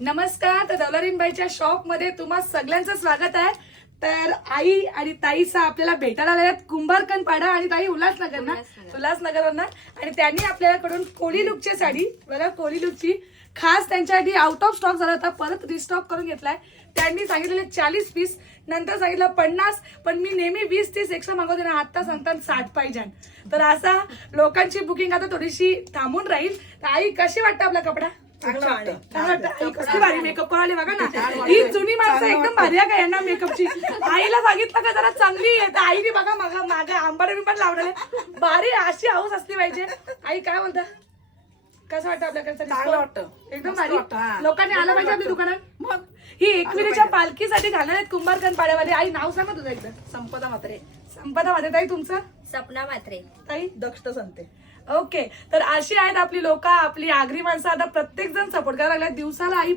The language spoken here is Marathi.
नमस्कार. तर दौलरीनबाईच्या शॉप मध्ये तुम्हा सगळ्यांचं स्वागत आहे. तर आई आणि ताईचा आपल्याला भेटायला आलेल्या कुंभारकन पाडा आणि ताई उल्हासनगर ना, उल्हासनगरवरनं. आणि त्यांनी आपल्याकडून कोळी लुकची साडी बरं, कोळी लुकची खास त्यांच्यासाठी आउट ऑफ स्टॉक झाला होता, परत रिस्टॉक करून घेतलाय. त्यांनी सांगितलेले 40 पीस, नंतर सांगितलं 50, पण मी नेहमी 20-30 एक्स्ट्रा मागवते ना, आता सांगतात 60 पाहिजे. तर असा लोकांची बुकिंग आता थोडीशी थांबून राहील. तर आई कशी वाटतं आपला कपडा? कसली भारी मेकअप करायला बघा ना, ही जुनी माणसं एकदम भारी आहे का यांना मेकअपची. आईला सांगितलं का जरा चांगली आहे, तर आईने बघा मागे आंबाडे पण लावलेले भारी, अशी हाऊस असली पाहिजे. आई काय बोलता, कसं वाटतं आपल्याकडे? एकदम भारी. लोकांनी आलं पाहिजे आपल्या दुकानात. मग ही एकविरेच्या पालखीसाठी घालणार आहेत कुंभारकन पाड्यावाले. आई नाव सांगा तुझं एकदा. संपदा म्हात्रे. संपदा मध्ये. ताई तुमचं? सपना म्हात्रे. ताई? दक्ष संते. ओके. तर अशी आहेत आपली लोक, आपली आगरी माणसं. आता प्रत्येक जण सपोर्ट करायला लागल्या. दिवसाला आई